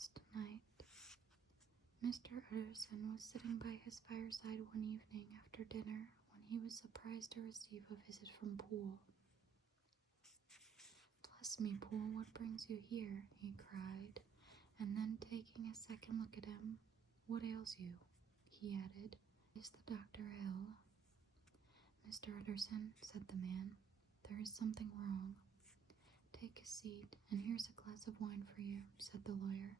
last night. Mr. Utterson was sitting by his fireside one evening after dinner when he was surprised to receive a visit from Poole. "Bless me, Poole, what brings you here?" he cried, and then taking a second look at him, "What ails you?" he added. "Is the doctor ill?" "Mr. Utterson," said the man, "there is something wrong." "Take a seat, and here's a glass of wine for you," said the lawyer.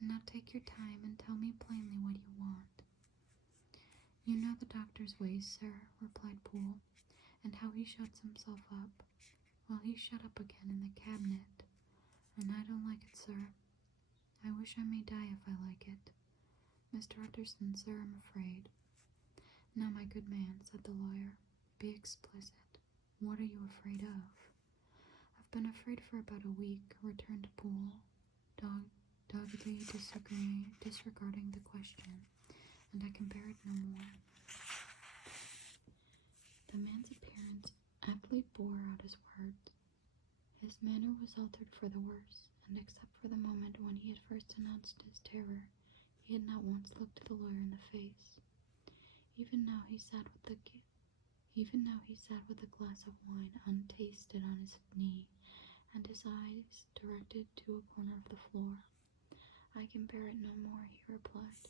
"Now take your time and tell me plainly what you want." "You know the doctor's ways, sir," replied Poole, "and how he shuts himself up. Well, he's shut up again in the cabinet, and I don't like it, sir. I wish I may die if I like it. Mr. Utterson, sir, I'm afraid." "Now, my good man," said the lawyer, "be explicit. What are you afraid of?" "I've been afraid for about a week," returned Poole, doggedly disregarding the question, "and I can bear it no more." The man's appearance aptly bore out his words. His manner was altered for the worse, and except for the moment when he had first announced his terror, he had not once looked the lawyer in the face. Even now he sat with a glass of wine untasted on his knee, and his eyes directed to a corner of the floor. "I can bear it no more," he replied.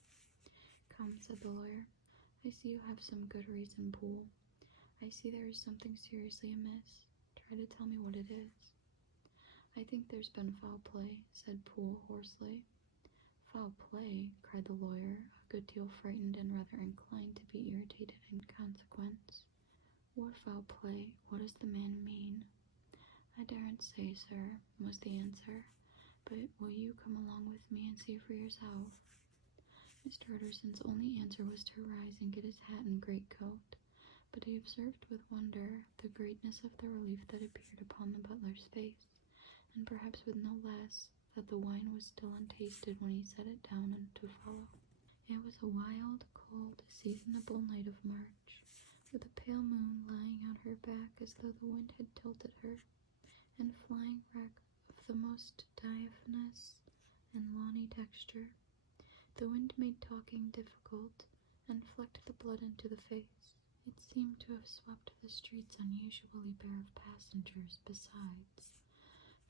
"Come," said the lawyer, "I see you have some good reason, Poole. I see there is something seriously amiss. Try to tell me what it is." "I think there's been foul play," said Poole hoarsely. "Foul play?" cried the lawyer, a good deal frightened and rather inclined to be irritated in consequence. "What foul play? What does the man mean?" "I daren't say, sir," was the answer, "but will you come along with me and see for yourself?" Mr. Utterson's only answer was to rise and get his hat and greatcoat, but he observed with wonder the greatness of the relief that appeared upon the butler's face, and perhaps with no less, that the wine was still untasted when he set it down and to follow. It was a wild, cold, seasonable night of March, with a pale moon lying on her back as though the wind had tilted her, and flying wreck of the most diaphanous and lawny texture. The wind made talking difficult, and flecked the blood into the face. It seemed to have swept the streets unusually bare of passengers, besides,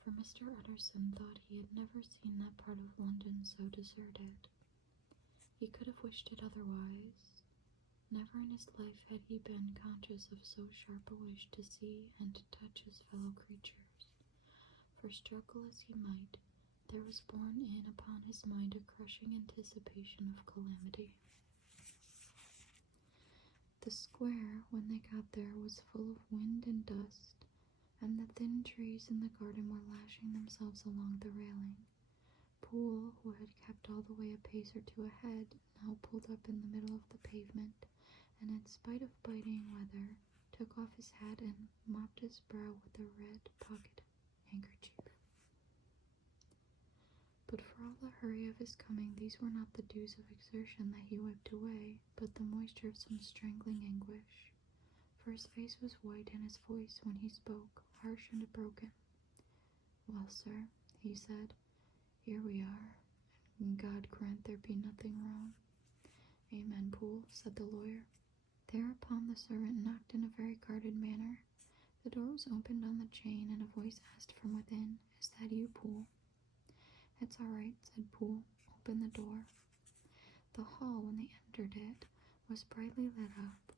for Mr. Utterson thought he had never seen that part of London so deserted. He could have wished it otherwise. Never in his life had he been conscious of so sharp a wish to see and to touch his fellow creatures, for struggle as he might, there was borne in upon his mind a crushing anticipation of calamity. The square, when they got there, was full of wind and dust, and the thin trees in the garden were lashing themselves along the railing. Poole, who had kept all the way a pace or two ahead, now pulled up in the middle of the pavement, and in spite of biting weather, took off his hat and mopped his brow with a red pocket handkerchief. But for all the hurry of his coming, these were not the dews of exertion that he wiped away, but the moisture of some strangling anguish. For his face was white, and his voice, when he spoke, harsh and broken. "Well, sir," he said, "here we are, and God grant there be nothing wrong." "Amen, Poole," said the lawyer. Thereupon the servant knocked in a very guarded manner. The door was opened on the chain, and a voice asked from within, "Is that you, Poole?" "It's all right," said Poole. "Open the door." The hall, when they entered it, was brightly lit up.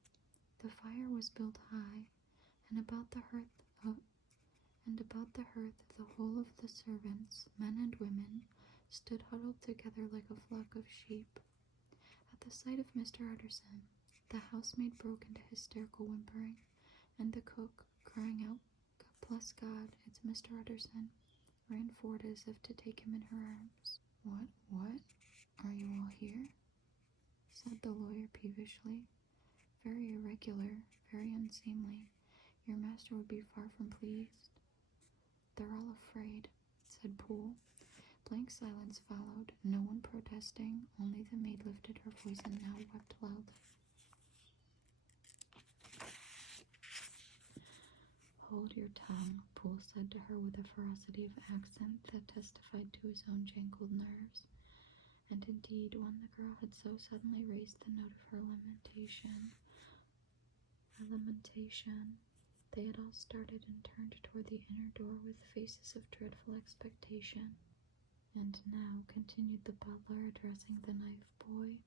The fire was built high, and about the hearth the whole of the servants, men and women, stood huddled together like a flock of sheep. At the sight of Mr. Utterson, the housemaid broke into hysterical whimpering, and the cook, crying out, "Bless God, it's Mr. Utterson," ran forward as if to take him in her arms. What? Are you all here?" said the lawyer peevishly. "Very irregular, very unseemly. Your master would be far from pleased." "They're all afraid," said Poole. Blank silence followed, no one protesting, only the maid lifted her voice and now wept loudly. "Hold your tongue," Poole said to her with a ferocity of accent that testified to his own jangled nerves. And indeed, when the girl had so suddenly raised the note of her lamentation, they had all started and turned toward the inner door with faces of dreadful expectation. "And now," continued the butler, addressing the knife boy,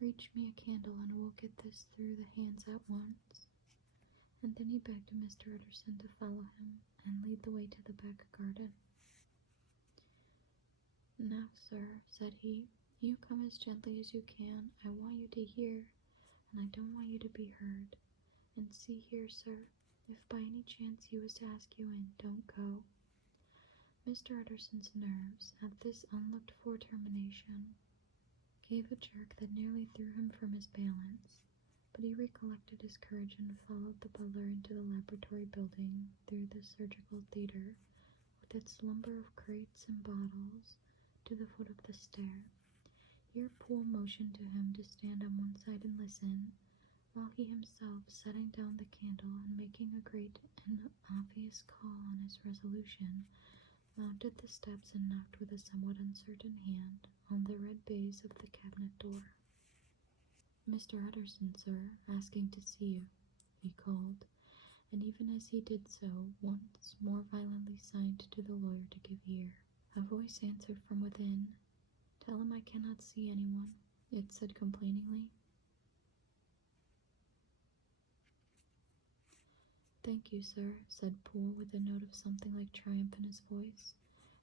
"reach me a candle and we'll get this through the hands at once." And then he begged Mr. Utterson to follow him and lead the way to the back garden. "Now, sir," said he, "you come as gently as you can. I want you to hear, and I don't want you to be heard. And see here, sir, if by any chance he was to ask you in, don't go." Mr. Utterson's nerves, at this unlooked-for termination, gave a jerk that nearly threw him from his balance, but he recollected his courage and followed the butler into the laboratory building through the surgical theater, with its lumber of crates and bottles, to the foot of the stair. Here Poole motioned to him to stand on one side and listen, while he himself, setting down the candle and making a great and obvious call on his resolution, mounted the steps and knocked with a somewhat uncertain hand on the red baize of the cabinet door. "Mr. Utterson, sir, asking to see you," he called, and even as he did so, once more violently signed to the lawyer to give ear. A voice answered from within. "Tell him I cannot see anyone," it said complainingly. "Thank you, sir," said Poole, with a note of something like triumph in his voice,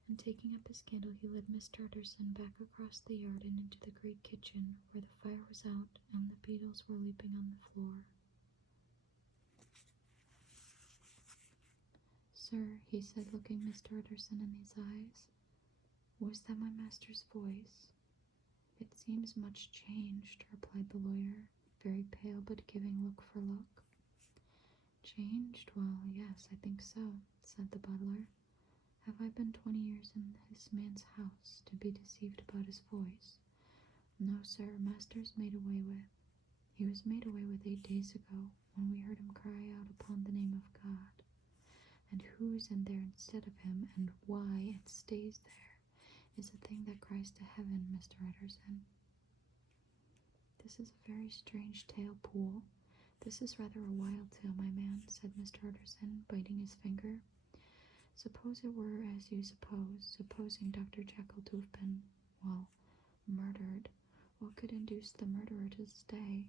and taking up his candle he led Mr. Utterson back across the yard and into the great kitchen, where the fire was out and the beetles were leaping on the floor. "Sir," he said, looking Mr. Utterson in his eyes, "was that my master's voice?" "It seems much changed," replied the lawyer, very pale but giving look for look. "Changed? Well, yes, I think so," said the butler. "Have I been 20 years in this man's house to be deceived about his voice? No, sir, master's made away with. He was made away with 8 days ago, when we heard him cry out upon the name of God. And who's in there instead of him, and why it stays there, is a thing that cries to heaven, Mr. Utterson." "This is a very strange tale, Poole. This is rather a wild tale, my man," said Mr. Utterson, biting his finger. "Suppose it were as you suppose, supposing Dr. Jekyll to have been, well, murdered. What could induce the murderer to stay?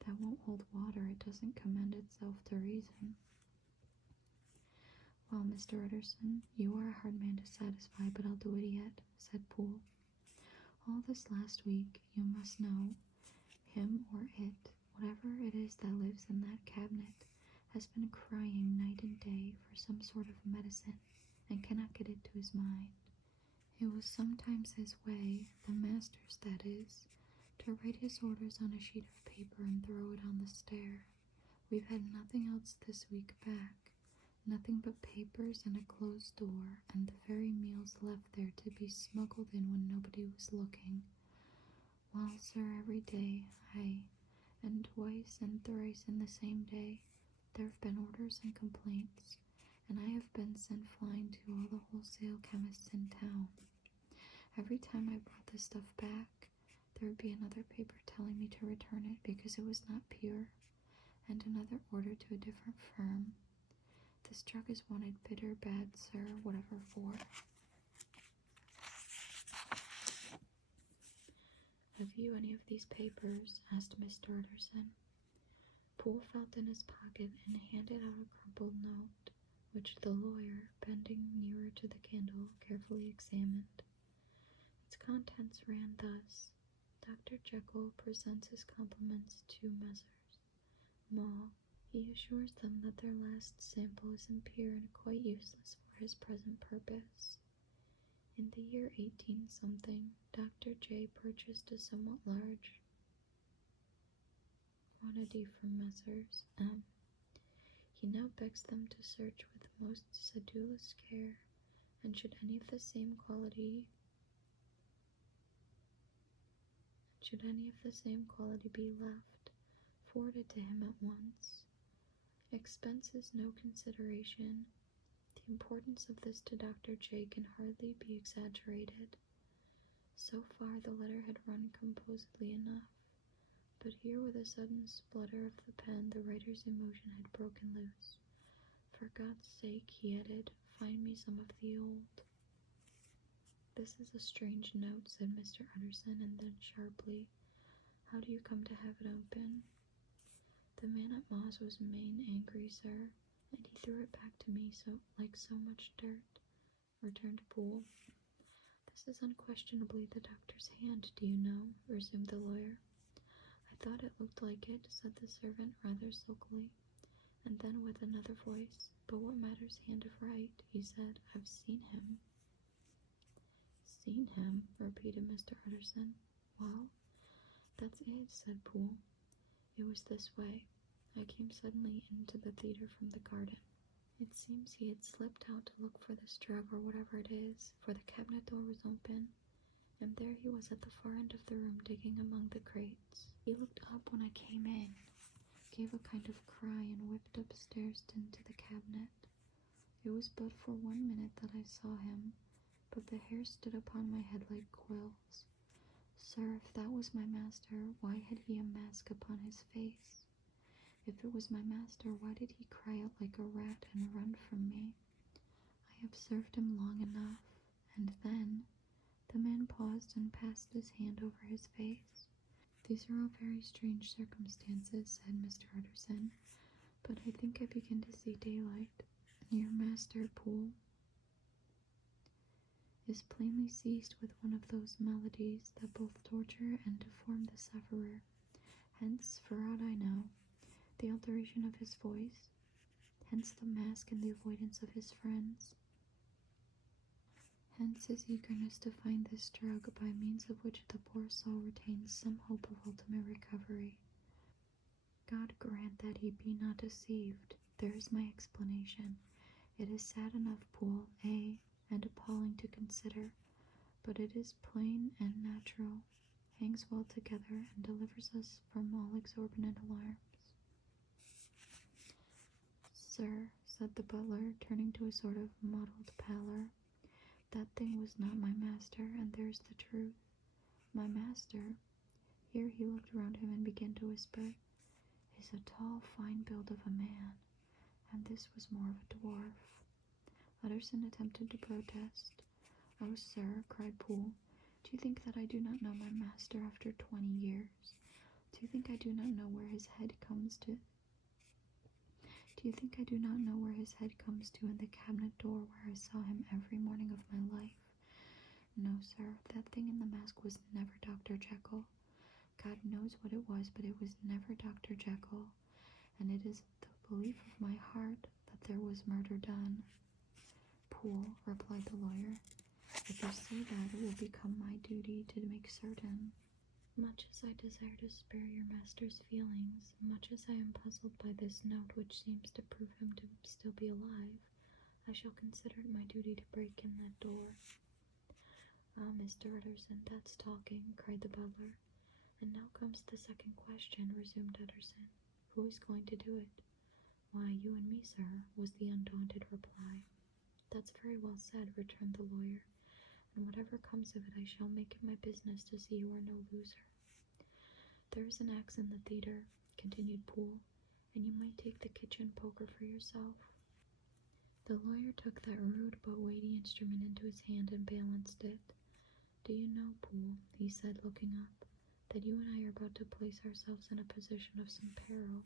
That won't hold water. It doesn't commend itself to reason." "Well, Mr. Utterson, you are a hard man to satisfy, but I'll do it yet," said Poole. "All this last week, you must know, him or it, whatever it is that lives in that cabinet, has been crying night and day for some sort of medicine, and cannot get it to his mind. It was sometimes his way, the master's that is, to write his orders on a sheet of paper and throw it on the stair. We've had nothing else this week back, nothing but papers and a closed door, and the very meals left there to be smuggled in when nobody was looking. Well, sir, every day, aye, and twice and thrice in the same day, there have been orders and complaints, and I have been sent flying to all the wholesale chemists in town. Every time I brought the stuff back, there would be another paper telling me to return it because it was not pure, and another order to a different firm. This drug is wanted bitter bad, sir, whatever for." "Have you any of these papers?" asked Mr. Utterson. Poole felt in his pocket and handed out a crumpled note, which the lawyer, bending nearer to the candle, carefully examined. Its contents ran thus: "Dr. Jekyll presents his compliments to Messrs. Maw. He assures them that their last sample is impure and quite useless for his present purpose. In the year 18-something, Dr. J. purchased a somewhat large quantity from Messrs. M. He now begs them to search with most sedulous care, and should any of the same quality be left, forward it to him at once. Expense is no consideration. The importance of this to Dr. J can hardly be exaggerated. So far the letter had run composedly enough, but here with a sudden splutter of the pen the writer's emotion had broken loose. For God's sake, he added, find me some of the old. This is a strange note, said Mr. Utterson, and then sharply, how do you come to have it open? The man at Moss was main angry, sir, and he threw it back to me like so much dirt, returned Poole. This is unquestionably the doctor's hand, do you know? Resumed the lawyer. I thought it looked like it, said the servant rather sulkily, and then with another voice, but what matters hand of right, he said, I've seen him. Seen him, repeated Mr. Utterson. Well, that's it, said Poole. It was this way. I came suddenly into the theater from the garden. It seems he had slipped out to look for this drug or whatever it is, for the cabinet door was open, and there he was at the far end of the room digging among the crates. He looked up when I came in, gave a kind of cry, and whipped upstairs into the cabinet. It was but for 1 minute that I saw him, but the hair stood upon my head like quills. Sir, if that was my master, why had he a mask upon his face? If it was my master, why did he cry out like a rat and run from me? I have served him long enough. And then the man paused and passed his hand over his face. These are all very strange circumstances, said Mr. Utterson, but I think I begin to see daylight. Your master, Poole, is plainly seized with one of those melodies that both torture and deform the sufferer. Hence, for aught I know, the alteration of his voice, hence the mask and the avoidance of his friends, hence his eagerness to find this drug by means of which the poor soul retains some hope of ultimate recovery. God grant that he be not deceived. There is my explanation. It is sad enough, Poole, and appalling to consider, but it is plain and natural, hangs well together, and delivers us from all exorbitant alarms. Sir, said the butler, turning to a sort of mottled pallor, that thing was not my master, and there's the truth. My master, here he looked round him and began to whisper, is a tall, fine build of a man, and this was more of a dwarf. Utterson attempted to protest. Oh, sir, cried Poole, do you think that I do not know my master after 20 years? Do you think I do not know where his head comes to? Do you think I do not know where his head comes to in the cabinet door where I saw him every morning of my life? No, sir, that thing in the mask was never Dr. Jekyll. God knows what it was, but it was never Dr. Jekyll, and it is the belief of my heart that there was murder done. Poole, replied the lawyer, if you say that, it will become my duty to make certain. Much as I desire to spare your master's feelings, much as I am puzzled by this note which seems to prove him to still be alive, I shall consider it my duty to break in that door. Ah, Mr. Utterson, that's talking, cried the butler. And now comes the second question, resumed Utterson. Who is going to do it? Why, you and me, sir, was the undaunted reply. That's very well said, returned the lawyer, and whatever comes of it, I shall make it my business to see you are no loser. There is an axe in the theater, continued Poole, and you might take the kitchen poker for yourself. The lawyer took that rude but weighty instrument into his hand and balanced it. Do you know, Poole, he said, looking up, that you and I are about to place ourselves in a position of some peril?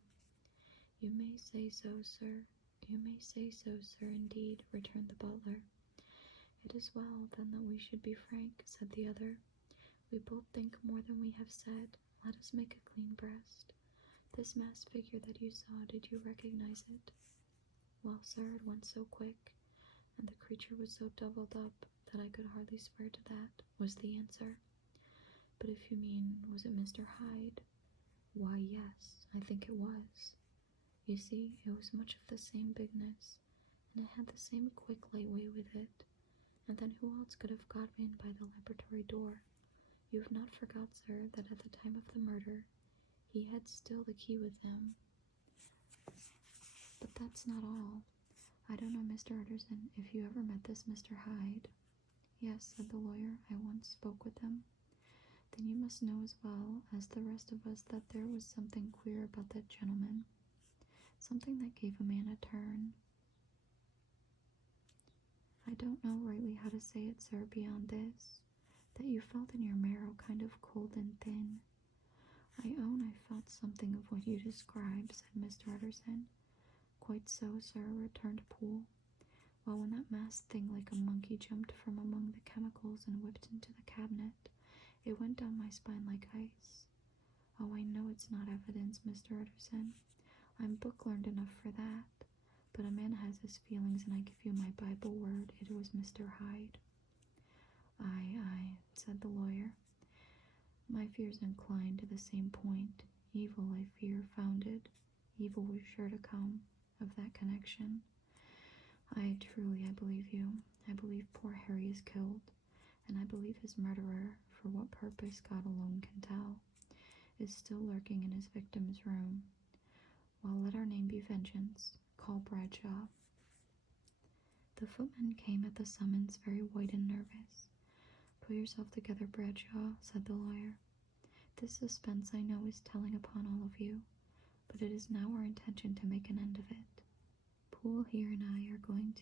You may say so, sir. You may say so, sir, indeed, returned the butler. It is well, then, that we should be frank, said the other. We both think more than we have said. Let us make a clean breast. This masked figure that you saw, did you recognize it? Well, sir, it went so quick, and the creature was so doubled up that I could hardly swear to that, was the answer. But if you mean, was it Mr. Hyde? Why, yes, I think it was. You see, it was much of the same bigness, and it had the same quick, light way with it. And then who else could have got in by the laboratory door? You have not forgot, sir, that at the time of the murder, he had still the key with him. But that's not all. I don't know, Mr. Utterson, if you ever met this Mr. Hyde. Yes, said the lawyer, I once spoke with him. Then you must know as well as the rest of us that there was something queer about that gentleman. Something that gave a man a turn. I don't know rightly how to say it, sir, beyond this, that you felt in your marrow kind of cold and thin. I own I felt something of what you describe, said Mr. Utterson. Quite so, sir, returned Poole. Well, when that masked thing like a monkey jumped from among the chemicals and whipped into the cabinet, it went down my spine like ice. Oh, I know it's not evidence, Mr. Utterson. I'm book-learned enough for that. But a man has his feelings, and I give you my Bible word it was Mr. Hyde. Aye, said the lawyer. My fears incline to the same point. Evil, I fear, founded. Evil was sure to come of that connection. Aye, truly, I believe you. I believe poor Harry is killed, and I believe his murderer, for what purpose God alone can tell, is still lurking in his victim's room. Well, let our name be Vengeance. Call Bradshaw. The footman came at the summons, very white and nervous. Pull yourself together, Bradshaw, said the lawyer. This suspense, I know, is telling upon all of you, but it is now our intention to make an end of it. Poole here and I are going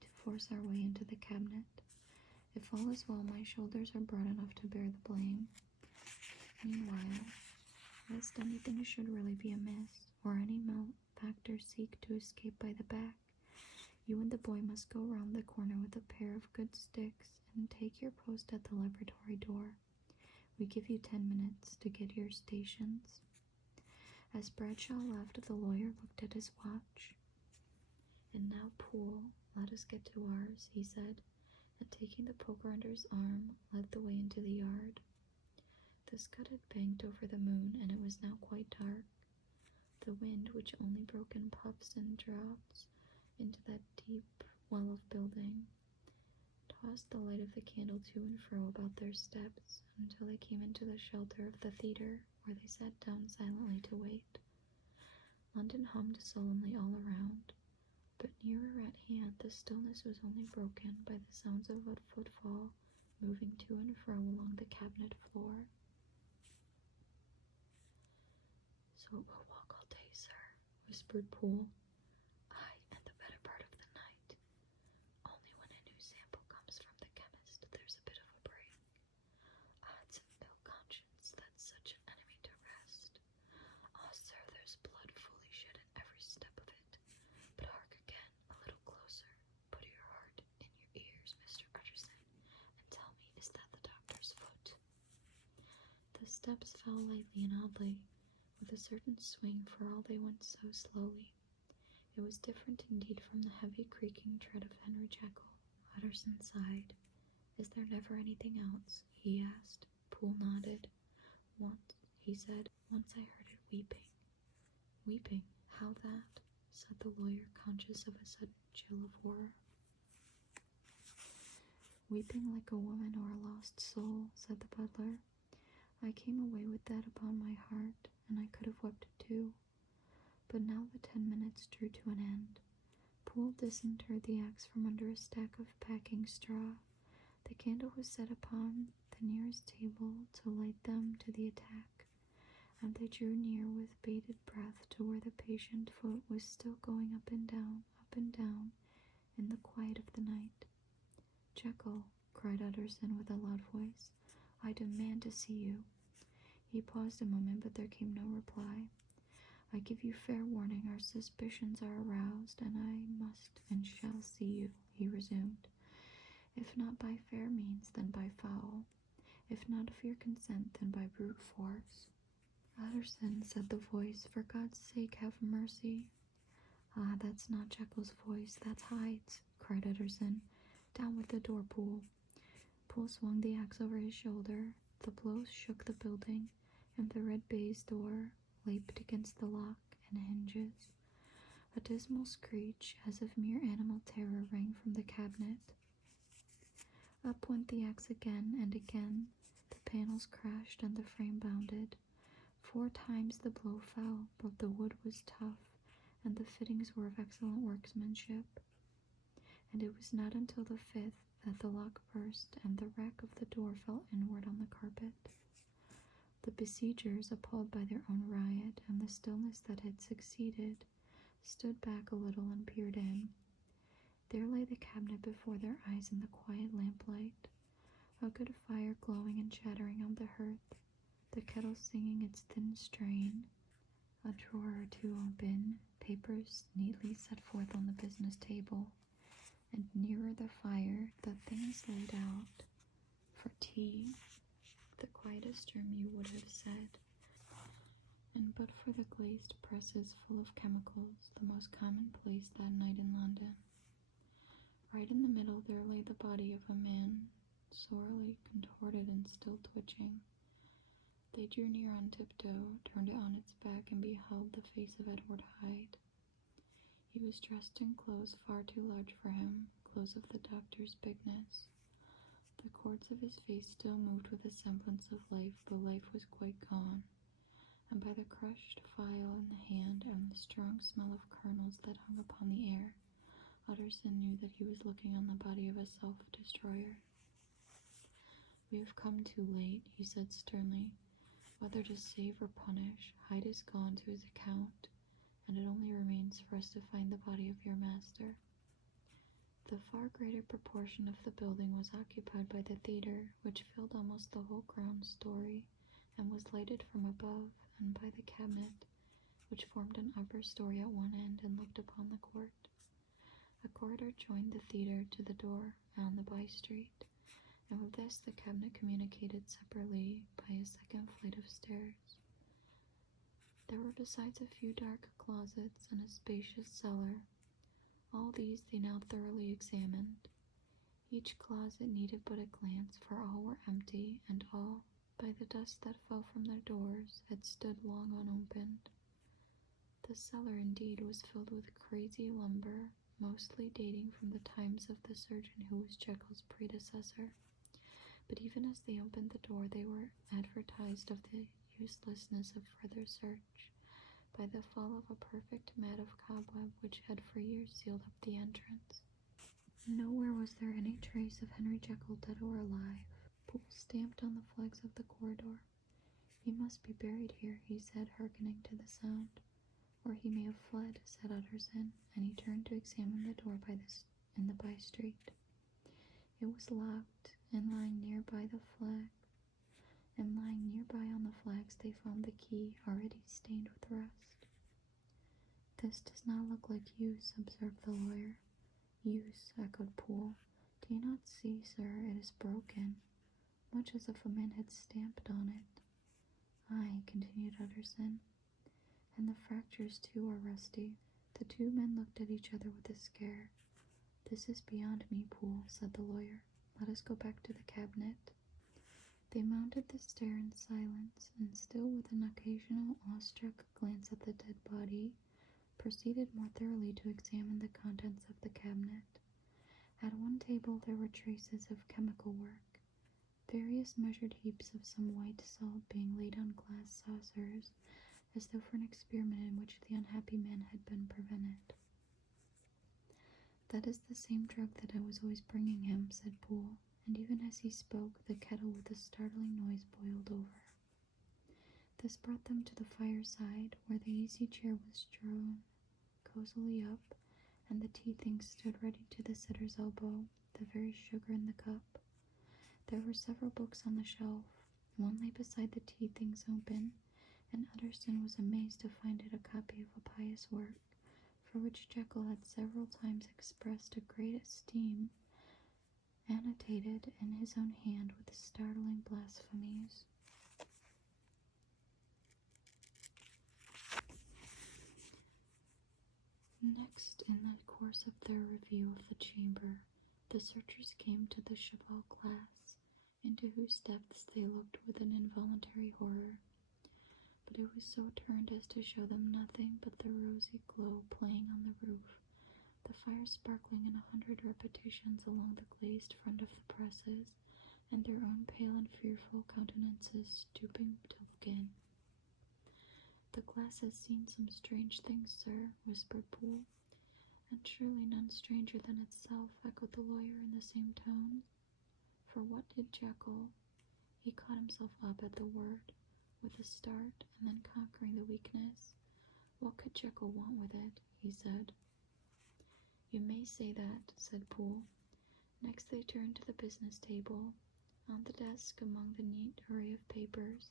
to force our way into the cabinet. If all is well, my shoulders are broad enough to bear the blame. Meanwhile, lest anything should really be amiss, or any malefactor seek to escape by the back, you and the boy must go round the corner with a pair of good sticks and take your post at the laboratory door. We give you 10 minutes to get your stations. As Bradshaw left, the lawyer looked at his watch. And now, Poole, let us get to ours, he said, and taking the poker under his arm, led the way into the yard. The scud had banked over the moon, and it was now quite dark. The wind, which only broke in puffs and draughts into that deep well of building, tossed the light of the candle to and fro about their steps until they came into the shelter of the theatre, where they sat down silently to wait. London hummed solemnly all around, but nearer at hand the stillness was only broken by the sounds of a footfall moving to and fro along the cabinet floor. So it will walk all day, sir, whispered Poole. Aye, and the better part of the night. Only when a new sample comes from the chemist, there's a bit of a break. Ah, it's an ill conscience that's such an enemy to rest. Ah, sir, there's blood fully shed in every step of it. But hark again, a little closer. Put your heart in your ears, Mr. Utterson, and tell me, is that the doctor's foot? The steps fell lightly and oddly, with a certain swing, for all they went so slowly. It was different indeed from the heavy creaking tread of Henry Jekyll. Utterson sighed. Is there never anything else? He asked. Poole nodded. Once, he said, once I heard it weeping. Weeping? How that? Said the lawyer, conscious of a sudden chill of horror. Weeping like a woman or a lost soul, said the butler. I came away with that upon my heart, and I could have wept too. But now the 10 minutes drew to an end. Poole disinterred the axe from under a stack of packing straw. The candle was set upon the nearest table to light them to the attack, and they drew near with bated breath to where the patient foot was still going up and down, in the quiet of the night. Jekyll, cried Utterson with a loud voice, I demand to see you. He paused a moment, but there came no reply. I give you fair warning, our suspicions are aroused, and I must and shall see you, he resumed. If not by fair means, then by foul. If not of your consent, then by brute force. Utterson, said the voice, for God's sake have mercy. Ah, that's not Jekyll's voice, that's Hyde's, cried Utterson. Down with the door, Poole. Poole swung the axe over his shoulder. The blows shook the building, and the red baize door leaped against the lock and hinges. A dismal screech, as of mere animal terror, rang from the cabinet. Up went the axe again and again. The panels crashed and the frame bounded. 4 times the blow fell, but the wood was tough, and the fittings were of excellent workmanship. And it was not until the 5th that the lock burst, and the rack of the door fell inward on the carpet. The besiegers, appalled by their own riot and the stillness that had succeeded, stood back a little and peered in. There lay the cabinet before their eyes in the quiet lamplight, a good fire glowing and chattering on the hearth, the kettle singing its thin strain, a drawer or two open, papers neatly set forth on the business table, and nearer the fire the things laid out for tea, the quietest room you would have said, and but for the glazed presses full of chemicals, the most commonplace that night in London. Right in the middle there lay the body of a man, sorely contorted and still twitching. They drew near on tiptoe, turned it on its back, and beheld the face of Edward Hyde. He was dressed in clothes far too large for him, clothes of the doctor's bigness. The cords of his face still moved with a semblance of life, but life was quite gone, and by the crushed phial in the hand and the strong smell of kernels that hung upon the air, Utterson knew that he was looking on the body of a self-destroyer. "We have come too late," he said sternly. "Whether to save or punish, Hyde is gone to his account, and it only remains for us to find the body of your master." The far greater proportion of the building was occupied by the theatre, which filled almost the whole ground story, and was lighted from above, and by the cabinet, which formed an upper story at one end and looked upon the court. A corridor joined the theatre to the door on the by-street, and with this the cabinet communicated separately by a second flight of stairs. There were besides a few dark closets and a spacious cellar. All these they now thoroughly examined. Each closet needed but a glance, for all were empty, and all, by the dust that fell from their doors, had stood long unopened. The cellar, indeed, was filled with crazy lumber, mostly dating from the times of the surgeon who was Jekyll's predecessor. But even as they opened the door, they were advertised of the uselessness of further search by the fall of a perfect mat of cobweb which had for years sealed up the entrance. Nowhere was there any trace of Henry Jekyll, dead or alive. Poole stamped on the flags of the corridor. "He must be buried here," he said, hearkening to the sound. "Or he may have fled," said Utterson, and he turned to examine the door in the by-street. It was locked, and lying nearby on the flags they found the key, already stained with rust. "This does not look like use," observed the lawyer. "Use," echoed Poole. "Do you not see, sir, it is broken, much as if a man had stamped on it." "Aye," continued Utterson, "and the fractures too are rusty." The two men looked at each other with a scare. "This is beyond me, Poole," said the lawyer. "Let us go back to the cabinet." They mounted the stair in silence, and still with an occasional awestruck glance at the dead body, proceeded more thoroughly to examine the contents of the cabinet. At one table there were traces of chemical work, various measured heaps of some white salt being laid on glass saucers, as though for an experiment in which the unhappy man had been prevented. "That is the same drug that I was always bringing him," said Poole, and even as he spoke, the kettle with a startling noise boiled over. This brought them to the fireside, where the easy chair was drawn cosily up, and the tea things stood ready to the sitter's elbow, the very sugar in the cup. There were several books on the shelf. One lay beside the tea things open, and Utterson was amazed to find it a copy of a pious work, for which Jekyll had several times expressed a great esteem, annotated in his own hand with startling blasphemies. Next, in the course of their review of the chamber, the searchers came to the cheval glass, into whose depths they looked with an involuntary horror. But it was so turned as to show them nothing but the rosy glow playing on the roof, the fire sparkling in 100 repetitions along the glazed front of the presses, and their own pale and fearful countenances stooping to look in. "The glass has seen some strange things, sir," whispered Poole. "And surely none stranger than itself," echoed the lawyer in the same tone. For what did Jekyll? He caught himself up at the word, with a start, and then conquering the weakness. "What could Jekyll want with it?" he said. "You may say that," said Poole. Next they turned to the business table. On the desk, among the neat array of papers,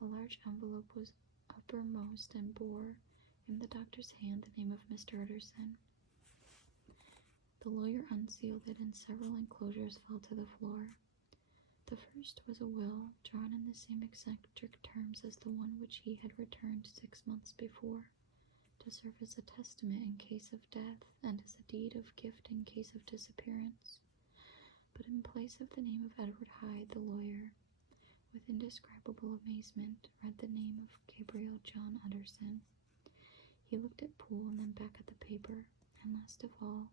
a large envelope was uppermost and bore, in the doctor's hand, the name of Mr. Utterson. The lawyer unsealed it, and several enclosures fell to the floor. The first was a will, drawn in the same eccentric terms as the one which he had returned 6 months before, to serve as a testament in case of death, and as a deed of gift in case of disappearance. But in place of the name of Edward Hyde, the lawyer, with indescribable amazement, read the name of Gabriel John Utterson. He looked at Poole and then back at the paper, and last of all,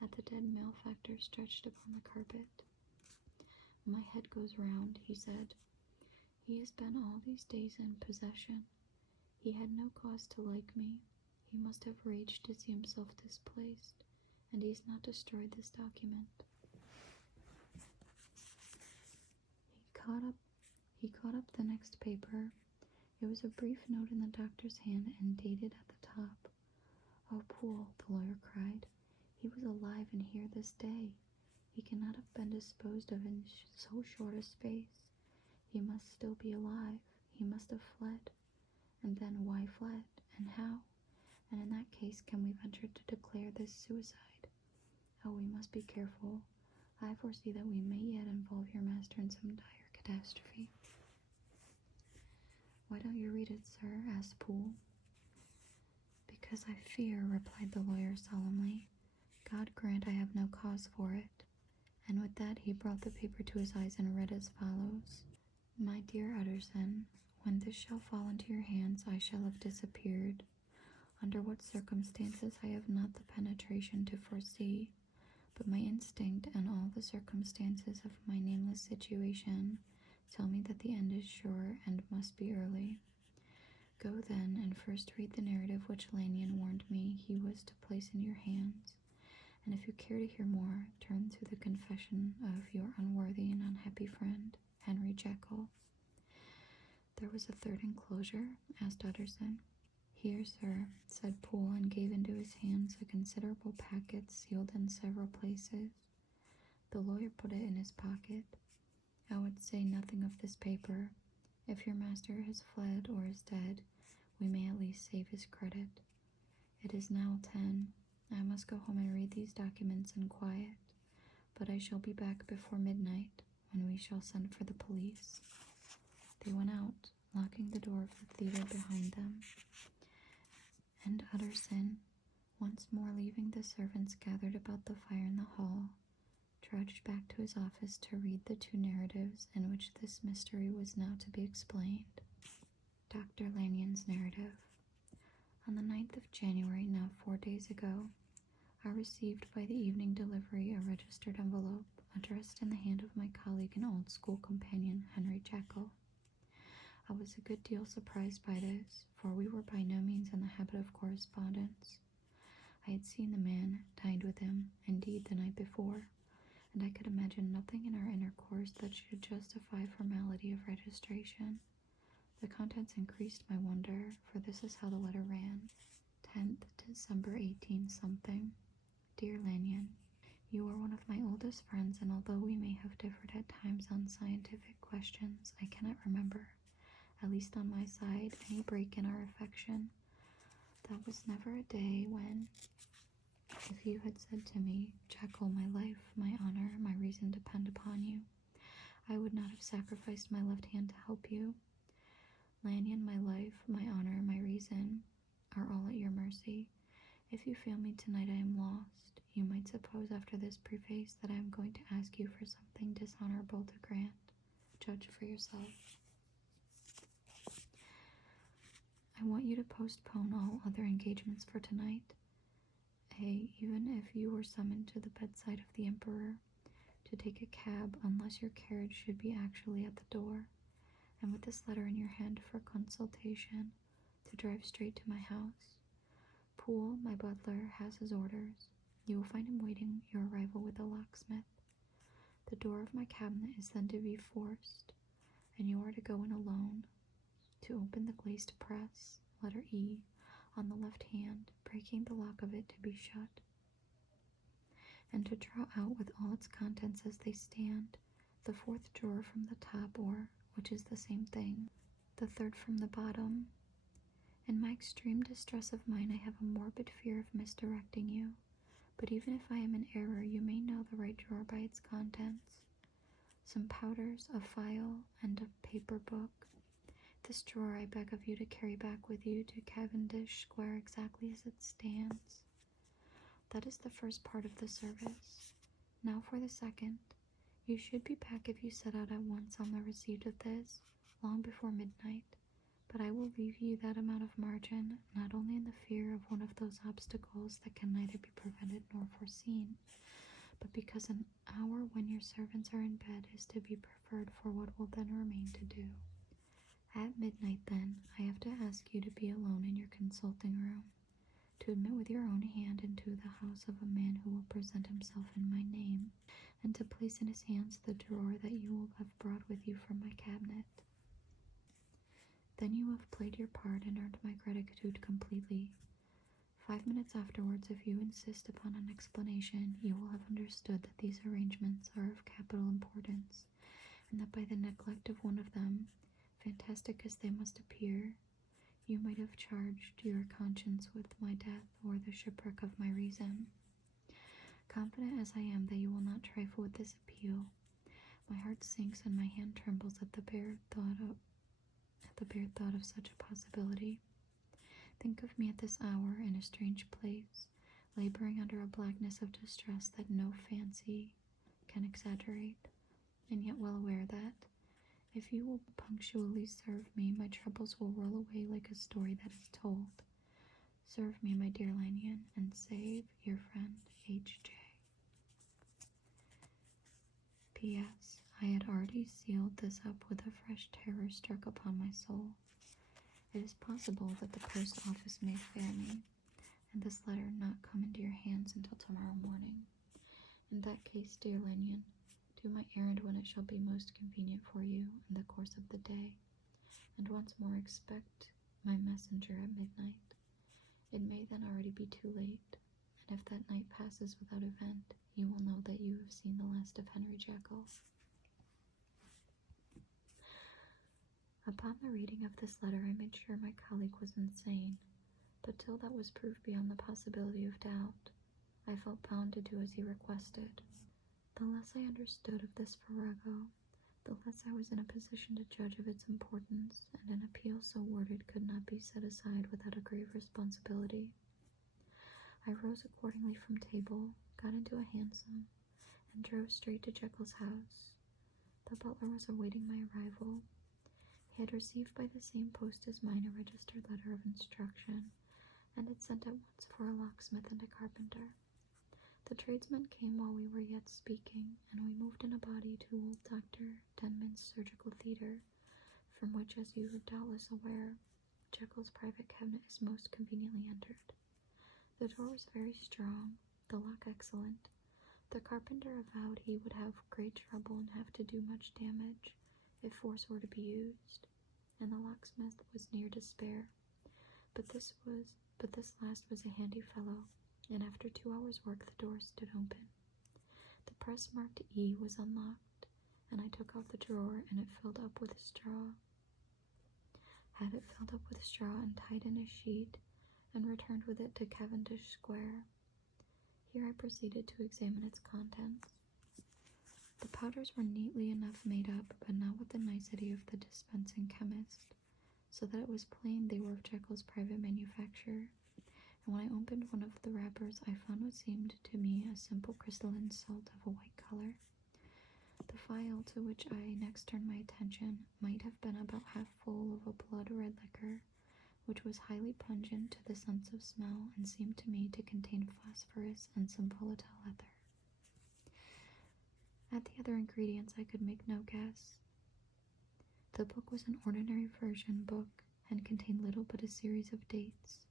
at the dead malefactor stretched upon the carpet. "My head goes round," he said. "He has been all these days in possession. He had no cause to like me. He must have raged to see himself displaced, and he has not destroyed this document." He caught up the next paper. It was a brief note in the doctor's hand and dated at the top. "Oh, Poole," the lawyer cried, "he was alive and here this day. He cannot have been disposed of in so short a space. He must still be alive. He must have fled. And then why fled, and how? And in that case, can we venture to declare this suicide? Oh, we must be careful. I foresee that we may yet involve your master in some dire catastrophe." "Why don't you read it, sir?" asked Poole. "Because I fear," replied the lawyer solemnly. "God grant I have no cause for it." And with that he brought the paper to his eyes and read as follows: "My dear Utterson, when this shall fall into your hands, I shall have disappeared. Under what circumstances I have not the penetration to foresee, but my instinct and all the circumstances of my nameless situation tell me that the end is sure and must be early. Go then, and first read the narrative which Lanyon warned me he was to place in your hands, and if you care to hear more, turn to the confession of your unworthy and unhappy friend, Henry Jekyll." "There was a third enclosure?" asked Utterson. "Here, sir," said Poole, and gave into his hands a considerable packet sealed in several places. The lawyer put it in his pocket. "I would say nothing of this paper. If your master has fled or is dead, we may at least save his credit. It is now 10. I must go home and read these documents in quiet, but I shall be back before midnight, when we shall send for the police." They went out, locking the door of the theater behind them. And Utterson, once more leaving the servants gathered about the fire in the hall, trudged back to his office to read the 2 narratives in which this mystery was now to be explained. Dr. Lanyon's narrative. On the 9th of January, now 4 days ago, I received by the evening delivery a registered envelope addressed in the hand of my colleague and old school companion, Henry Jekyll. I was a good deal surprised by this, for we were by no means in the habit of correspondence. I had seen the man, dined with him, indeed, the night before, and I could imagine nothing in our intercourse that should justify formality of registration. The contents increased my wonder, for this is how the letter ran: 10th December 18-something. Dear Lanyon, you are one of my oldest friends, and although we may have differed at times on scientific questions, I cannot remember, at least on my side, any break in our affection. That was never a day when, if you had said to me, Jekyll, my life, my honor, my reason depend upon you, I would not have sacrificed my left hand to help you. Lanyon, my life, my honor, my reason, are all at your mercy. If you fail me tonight, I am lost. You might suppose after this preface that I am going to ask you for something dishonorable to grant. Judge for yourself. I want you to postpone all other engagements for tonight. Even if you were summoned to the bedside of the Emperor, to take a cab unless your carriage should be actually at the door, and with this letter in your hand for consultation, to could drive straight to my house. Poole, my butler, has his orders. You will find him waiting your arrival with the locksmith. The door of my cabinet is then to be forced, and you are to go in alone. To open the glazed press, letter E, on the left hand, breaking the lock of it to be shut, and to draw out with all its contents as they stand, the fourth drawer from the top, or, which is the same thing, the third from the bottom. In my extreme distress of mind, I have a morbid fear of misdirecting you, but even if I am in error, you may know the right drawer by its contents. Some powders, a file, and a paper book. This drawer I beg of you to carry back with you to Cavendish Square exactly as it stands. That is the first part of the service. Now for the second. You should be back if you set out at once on the receipt of this, long before midnight. But I will leave you that amount of margin, not only in the fear of one of those obstacles that can neither be prevented nor foreseen, but because an hour when your servants are in bed is to be preferred for what will then remain to do. At midnight, then, I have to ask you to be alone in your consulting room, to admit with your own hand into the house of a man who will present himself in my name, and to place in his hands the drawer that you will have brought with you from my cabinet. Then you have played your part and earned my gratitude completely. 5 minutes afterwards, if you insist upon an explanation, you will have understood that these arrangements are of capital importance, and that by the neglect of one of them, fantastic as they must appear, you might have charged your conscience with my death or the shipwreck of my reason. Confident as I am that you will not trifle with this appeal, my heart sinks and my hand trembles at the bare thought of such a possibility. Think of me at this hour in a strange place, laboring under a blackness of distress that no fancy can exaggerate, and yet well aware that, if you will punctually serve me, my troubles will roll away like a story that is told. Serve me, my dear Lanyon, and save your friend, H.J. P.S. I had already sealed this up with a fresh terror struck upon my soul. It is possible that the post office may fail me, and this letter not come into your hands until tomorrow morning. In that case, dear Lanyon, do my errand when it shall be most convenient for you in the course of the day, and once more expect my messenger at midnight. It may then already be too late, and if that night passes without event, you will know that you have seen the last of Henry Jekyll. Upon the reading of this letter, I made sure my colleague was insane, but till that was proved beyond the possibility of doubt, I felt bound to do as he requested. The less I understood of this farrago, the less I was in a position to judge of its importance, and an appeal so worded could not be set aside without a grave responsibility. I rose accordingly from table, got into a hansom, and drove straight to Jekyll's house. The butler was awaiting my arrival. He had received by the same post as mine a registered letter of instruction, and had sent at once for a locksmith and a carpenter. The tradesmen came while we were yet speaking, and we moved in a body to old Dr. Denman's surgical theatre, from which, as you are doubtless aware, Jekyll's private cabinet is most conveniently entered. The door was very strong, the lock excellent. The carpenter avowed he would have great trouble and have to do much damage, if force were to be used, and the locksmith was near despair. But this last was a handy fellow, and after 2 hours' work the door stood open. The press marked E was unlocked, and I took off the drawer, and had it filled up with straw and tied in a sheet, and returned with it to Cavendish Square. Here I proceeded to examine its contents. The powders were neatly enough made up, but not with the nicety of the dispensing chemist, so that it was plain they were of Jekyll's private manufacture. And when I opened one of the wrappers, I found what seemed to me a simple crystalline salt of a white color. The phial to which I next turned my attention might have been about half full of a blood-red liquor, which was highly pungent to the sense of smell, and seemed to me to contain phosphorus and some volatile ether. At the other ingredients I could make no guess. The book was an ordinary version book, and contained little but a series of dates.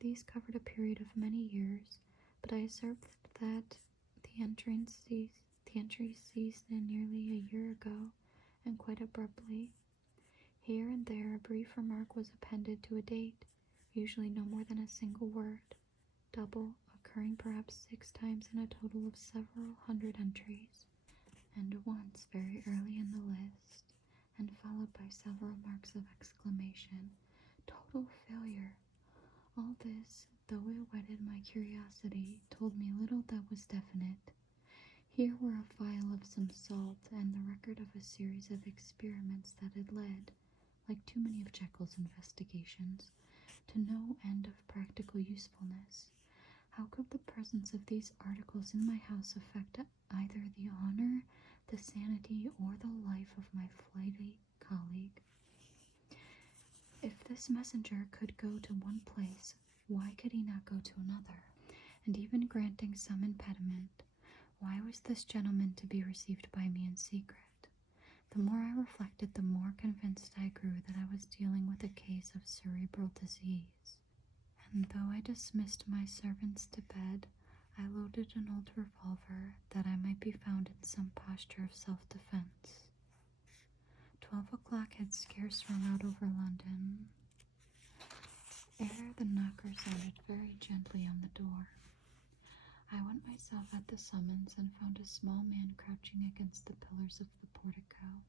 These covered a period of many years, but I observed that the entry ceased nearly a year ago, and quite abruptly. Here and there a brief remark was appended to a date, usually no more than a single word, double, occurring perhaps 6 times in a total of several hundred entries, and once very early in the list, and followed by several marks of exclamation. Total failure. All this, though it whetted my curiosity, told me little that was definite. Here were a vial of some salt and the record of a series of experiments that had led, like too many of Jekyll's investigations, to no end of practical usefulness. How could the presence of these articles in my house affect either the honor, the sanity, or the life of my flighty colleague? If this messenger could go to one place, why could he not go to another? And even granting some impediment, why was this gentleman to be received by me in secret? The more I reflected, the more convinced I grew that I was dealing with a case of cerebral disease. And though I dismissed my servants to bed, I loaded an old revolver that I might be found in some posture of self-defense. 12 o'clock had scarce rung out over London, ere the knocker sounded very gently on the door. I went myself at the summons and found a small man crouching against the pillars of the portico.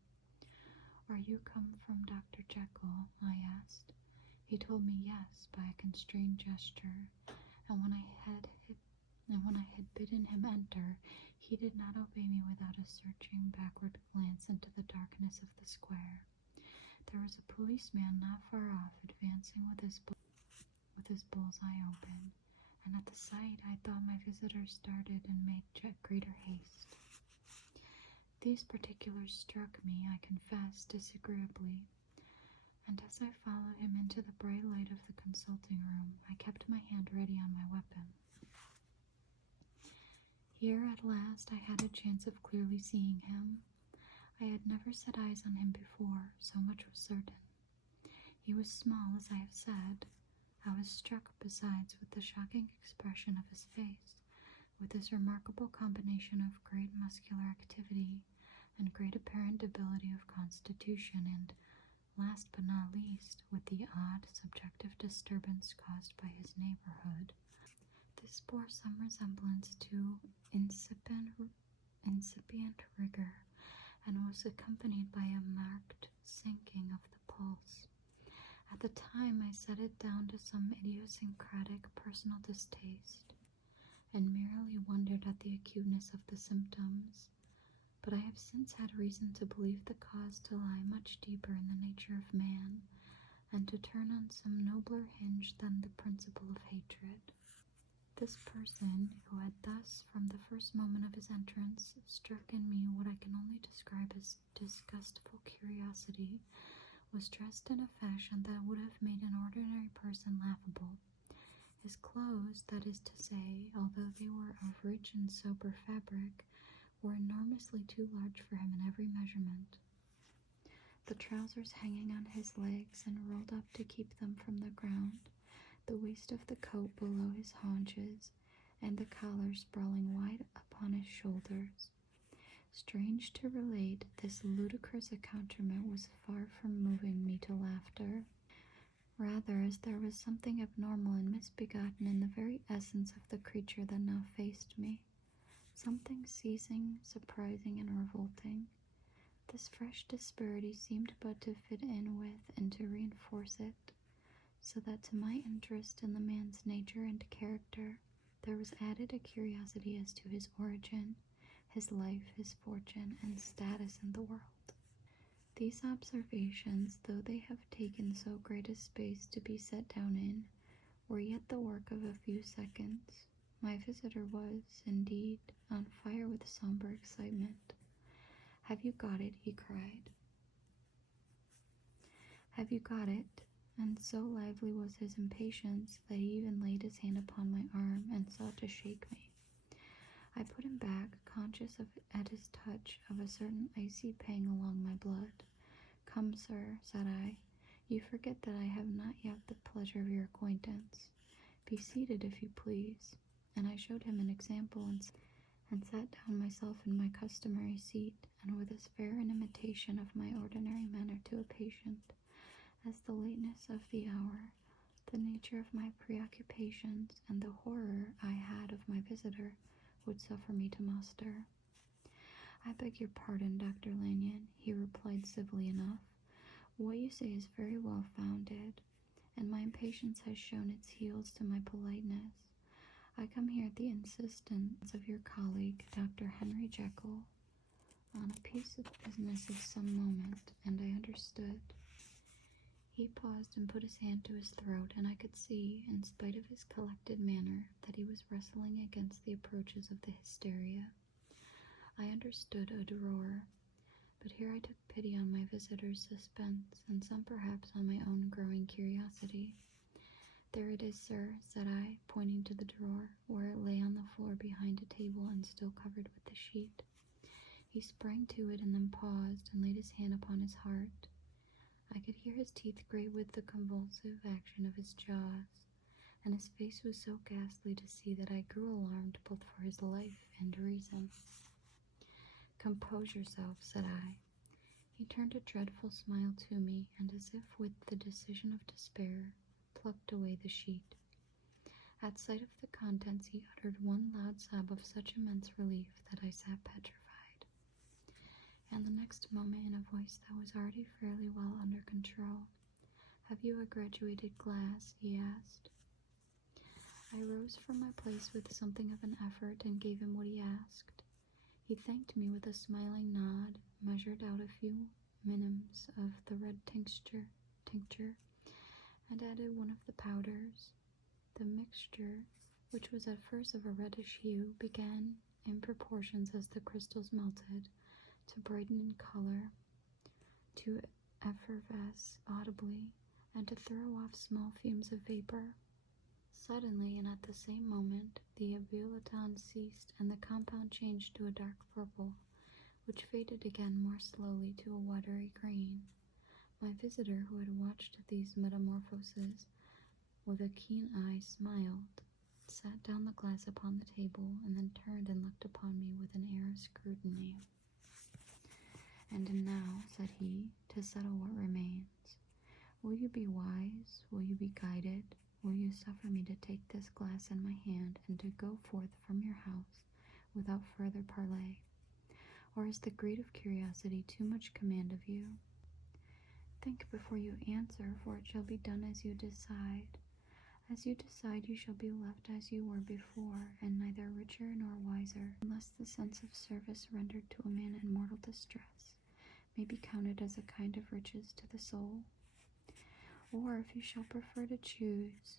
"Are you come from Dr. Jekyll?" I asked. He told me yes by a constrained gesture, and when I had bidden him enter, he did not obey me without a searching backward glance into the darkness of the square. There was a policeman not far off, advancing with his bull's-eye open, and at the sight I thought my visitor started and made greater haste. These particulars struck me, I confess, disagreeably, and as I followed him into the bright light of the consulting room, I kept my hand ready on my weapon. Here at last I had a chance of clearly seeing him. I had never set eyes on him before, so much was certain. He was small, as I have said. I was struck, besides, with the shocking expression of his face, with his remarkable combination of great muscular activity and great apparent debility of constitution, and, last but not least, with the odd, subjective disturbance caused by his neighborhood. This bore some resemblance to incipient rigor, and was accompanied by a marked sinking of the pulse. At the time I set it down to some idiosyncratic personal distaste, and merely wondered at the acuteness of the symptoms, but I have since had reason to believe the cause to lie much deeper in the nature of man, and to turn on some nobler hinge than the principle of hatred. This person, who had thus, from the first moment of his entrance, struck in me what I can only describe as disgustful curiosity, was dressed in a fashion that would have made an ordinary person laughable. His clothes, that is to say, although they were of rich and sober fabric, were enormously too large for him in every measurement. The trousers hanging on his legs and rolled up to keep them from the ground, the waist of the coat below his haunches, and the collar sprawling wide upon his shoulders. Strange to relate, this ludicrous accoutrement was far from moving me to laughter, rather as there was something abnormal and misbegotten in the very essence of the creature that now faced me, something seizing, surprising, and revolting. This fresh disparity seemed but to fit in with and to reinforce it, so that to my interest in the man's nature and character there was added a curiosity as to his origin, his life, his fortune, and status in the world. These observations, though they have taken so great a space to be set down in, were yet the work of a few seconds. My visitor was, indeed, on fire with somber excitement. "Have you got it?" he cried. "Have you got it?" And so lively was his impatience that he even laid his hand upon my arm and sought to shake me. I put him back, conscious at his touch of a certain icy pang along my blood. "Come, sir," said I, You forget that I have not yet the pleasure of your acquaintance. Be seated, if you please." And I showed him an example and sat down myself in my customary seat, and with as fair an imitation of my ordinary manner to a patient, as the lateness of the hour, the nature of my preoccupations, and the horror I had of my visitor would suffer me to muster. "I beg your pardon, Dr. Lanyon," he replied civilly enough. "What you say is very well founded, and my impatience has shown its heels to my politeness. I come here at the insistence of your colleague, Dr. Henry Jekyll, on a piece of business of some moment, and I understood." He paused and put his hand to his throat, and I could see, in spite of his collected manner, that he was wrestling against the approaches of the hysteria. I understood a drawer, but here I took pity on my visitor's suspense, and some perhaps on my own growing curiosity. "There it is, sir," said I, pointing to the drawer, where it lay on the floor behind a table and still covered with the sheet. He sprang to it and then paused and laid his hand upon his heart. I could hear his teeth grate with the convulsive action of his jaws, and his face was so ghastly to see that I grew alarmed both for his life and reason. "Compose yourself," said I. He turned a dreadful smile to me, and as if with the decision of despair, plucked away the sheet. At sight of the contents, he uttered one loud sob of such immense relief that I sat petrified. And the next moment, in a voice that was already fairly well under control, "Have you a graduated glass?" he asked. I rose from my place with something of an effort and gave him what he asked. He thanked me with a smiling nod, measured out a few minims of the red tincture, and added one of the powders. The mixture, which was at first of a reddish hue, began, in proportions as the crystals melted, to brighten in color, to effervesce audibly, and to throw off small fumes of vapor. Suddenly, and at the same moment, the ebullition ceased, and the compound changed to a dark purple, which faded again more slowly to a watery green. My visitor, who had watched these metamorphoses with a keen eye, smiled, sat down the glass upon the table, and then turned and looked upon me with an air of scrutiny. "And now," said he, "to settle what remains. Will you be wise? Will you be guided? Will you suffer me to take this glass in my hand and to go forth from your house without further parley? Or is the greed of curiosity too much command of you? Think before you answer, for it shall be done as you decide. As you decide, you shall be left as you were before, and neither richer nor wiser, unless the sense of service rendered to a man in mortal distress may be counted as a kind of riches to the soul. Or, if you shall prefer to choose,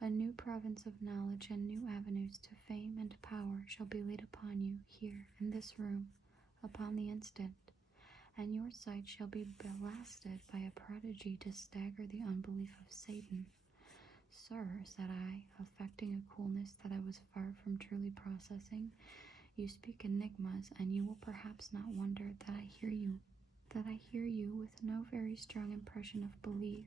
a new province of knowledge and new avenues to fame and power shall be laid upon you here in this room upon the instant, and your sight shall be blasted by a prodigy to stagger the unbelief of Satan." "Sir," said I, affecting a coolness that I was far from truly possessing, "you speak enigmas, and you will perhaps not wonder that I hear you with no very strong impression of belief.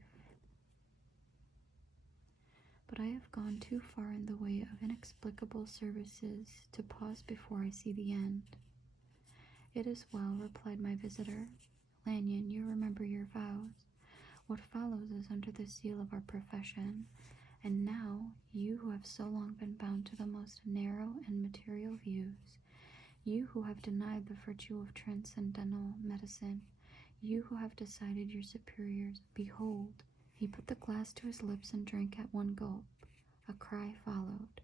But I have gone too far in the way of inexplicable services to pause before I see the end." "It is well," replied my visitor. "Lanyon, you remember your vows. What follows is under the seal of our profession, and now, you who have so long been bound to the most narrow and material views, you who have denied the virtue of transcendental medicine, you who have decided your superiors, behold." He put the glass to his lips and drank at one gulp. A cry followed.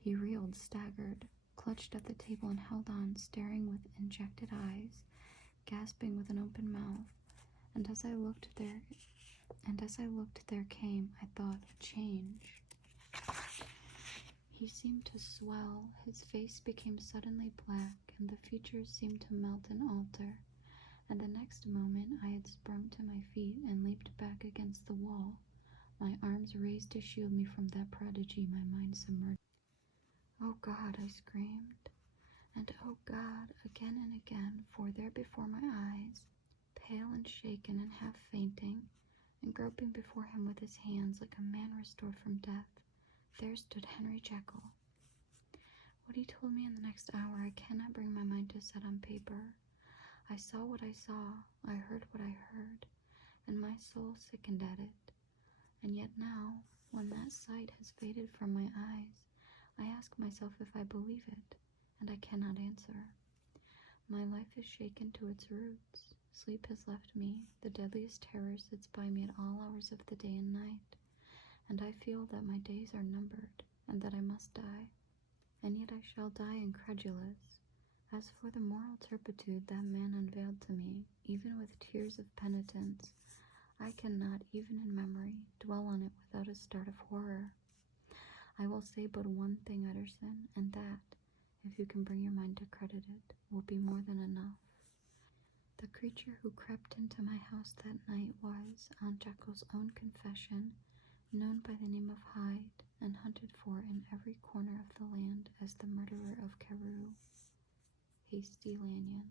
He reeled, staggered, clutched at the table, and held on, staring with injected eyes, gasping with an open mouth. And as I looked, there came, I thought, a change. He seemed to swell, his face became suddenly black, and the features seemed to melt and alter. And the next moment I had sprung to my feet and leaped back against the wall, my arms raised to shield me from that prodigy, my mind submerged. "Oh God!" I screamed, and "Oh God!" again and again, for there before my eyes, pale and shaken and half fainting, and groping before him with his hands like a man restored from death, there stood Henry Jekyll. What he told me in the next hour I cannot bring my mind to set on paper. I saw what I saw, I heard what I heard, and my soul sickened at it. And yet now, when that sight has faded from my eyes, I ask myself if I believe it, and I cannot answer. My life is shaken to its roots. Sleep has left me. The deadliest terror sits by me at all hours of the day and night, and I feel that my days are numbered, and that I must die. And yet I shall die incredulous. As for the moral turpitude that man unveiled to me, even with tears of penitence, I cannot, even in memory, dwell on it without a start of horror. I will say but one thing, Utterson, and that, if you can bring your mind to credit it, will be more than enough. The creature who crept into my house that night was, on Jekyll's own confession, known by the name of Hyde, and hunted for in every corner of the land as the murderer of Carew. Hasty Lanyon.